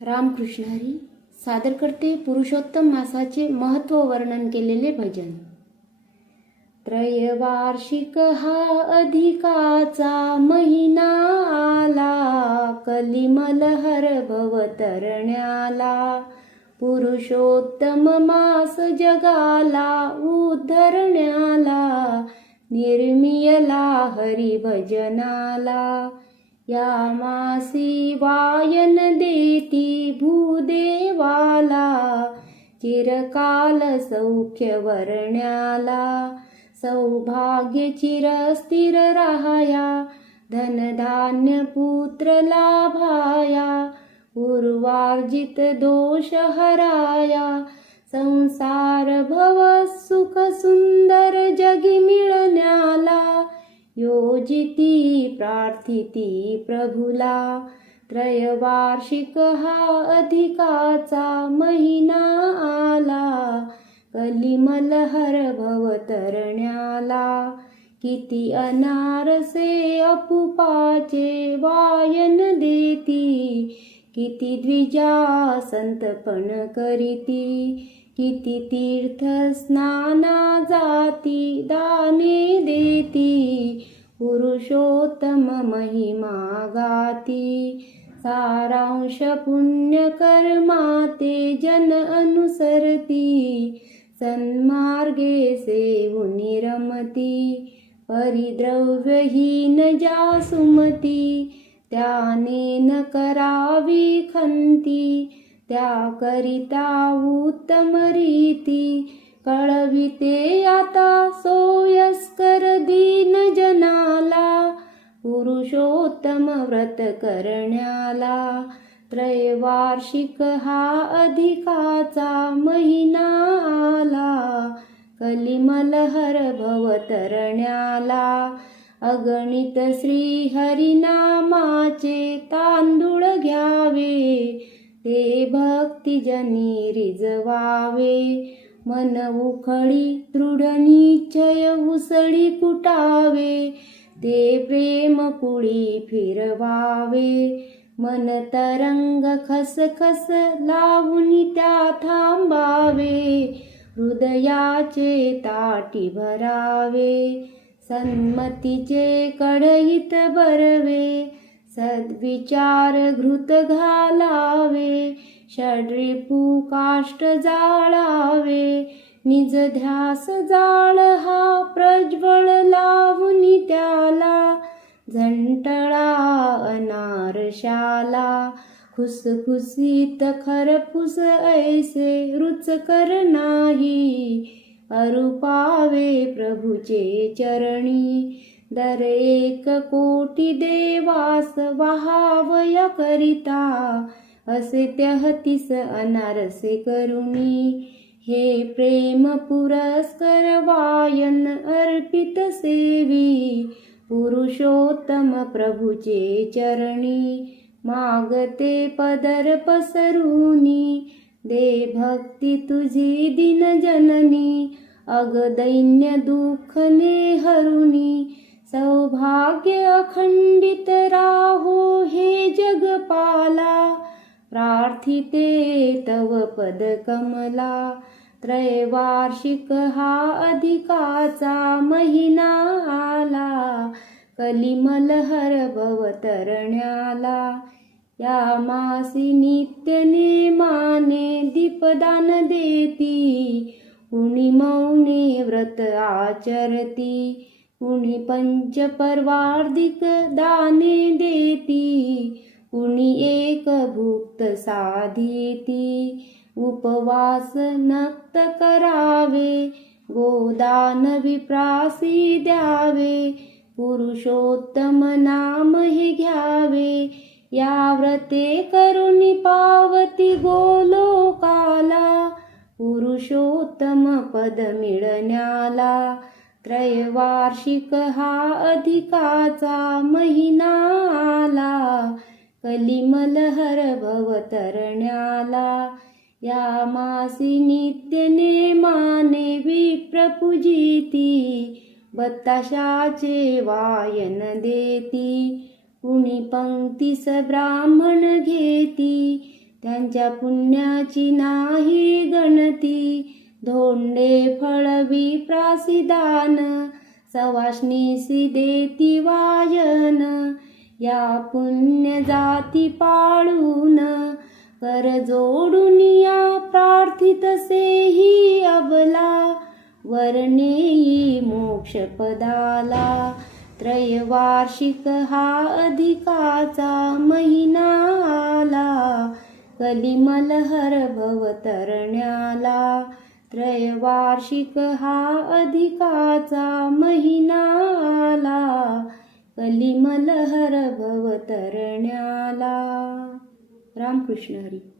रामकृष्ण हरी सादर करते पुरुषोत्तम मासाचे महत्त्व वर्णन केलेले भजन। त्रैवार्षिक हा अधिकाचा महिना आला, कलिमलहर भवतरण्याला। पुरुषोत्तम मास जगाला उद्धरण्याला, निर्मियला हरिभजनाला। या मासी वायन देती भूदेवाला, चिरकाल सौख्य वर्ण्याला। सौभाग्य चिरस्थिर राहाया, धनधान्य पुत्र लाभाया। पूर्वार्जित दोष हराया, संसार भव सुख सुंदर जगी मिळण्याला। योजिती प्रार्थिती प्रभुला, त्रैवार्षिक हा अधिकाचा महिना आला। कलिमलहर भवतरण्याला, किती अनारसे अपुपाचे वायन देती। किती द्विजा संतपण करीती, किती तीर्थ स्नाना जाती दाने देती। पुरुषोत्तम महिमा गाती, सारांश पुण्य कर्माते जन अनुसरती। सन्मार्गे सेवुनी रमती, परिद्रव्यहीन ज्या सुमती। त्याने न करावी खंती, त्याकरिता उत्तम रीती। कळविते आता सोयस्कर दीन जनाला, पुरुषोत्तम व्रत करण्याला। त्रैवार्षिक हा अधिकाचा महिना आला, कलिमलहर भवतरण्याला। अगणित श्री हरिनामाचे तांदूळ घ्यावे, ते भक्तिजनी रिजवावे। मन उखळी दृढ निश्चय उसळी कुटावे, ते प्रेम पुळी फिरवावे। मन तरंग खसखस लावून त्या थांबावे, हृदयाचे ताटी भरावे। सन्मतीचे कढईत भरवे, सद्विचार घृत घालावे। षड्रिपू काष्ट जाळावे, निज ध्यास जाळ हा प्रज्वळ लावून त्याला। झंटळा अनारशाला, खुसखुसीत खरपूस ऐसे रुचकर नाही। अरुपावे प्रभूचे चरणी, दर 1,000,000 देवास वाहावया करिता। असे 33 अनारसे करुणी, हे प्रेम पुरस्कर वायन अर्पित सेवी। पुरुषोत्तम प्रभूचे चरणी, मागते पदर पसरुनी। दे भक्ती तुझी दीन जननी, अग दैन्य दुःख ने हरुनी। सौभाग्य अखंडित राहो हे जगपाला, प्रार्थिते तव पद कमला। त्रैवार्षिक हा अधिकाचा महिना आला, कलिमलहर भवतरण्याला। या मासी नित्य नेमाने दीपदान देती, कुणी मौने व्रत आचरती। कुणी पंचपर्वार्धिक दाने देती, कुणी एक भुक्त साधिती। उपवास नक्त करावे, गोदान विप्रासी द्यावे। पुरुषोत्तम नाम हे घ्यावे, या व्रते करुणी पावती गोलोकाला। पुरुषोत्तम पद मिळण्याला, त्रैवार्षिक हा अधिकाचा महिना आला। कलिमलहर भवतरण्याला, या मासी नित्य नेमाने विप्र पूजिती। बताशाचे वायन देती, कुणी पंक्तीस ब्राह्मण घेती। त्यांच्या पुण्याची नाही गणती. धोंडे फळवी प्रासिदान, सवाष्णीसी देती वाजन. या पुण्य जाती पाळून, कर जोडून या प्रार्थितसेही अबला. वर्णेई मोक्ष पदाला, त्रयवार्षिक हा अधिकाचा महिना आला. कलिमलहर भवतरण्याला, त्रयवार्षिक हा अधिकाचा महिना आला. कलिमलहर भवतरण्याला. रामकृष्ण हरी.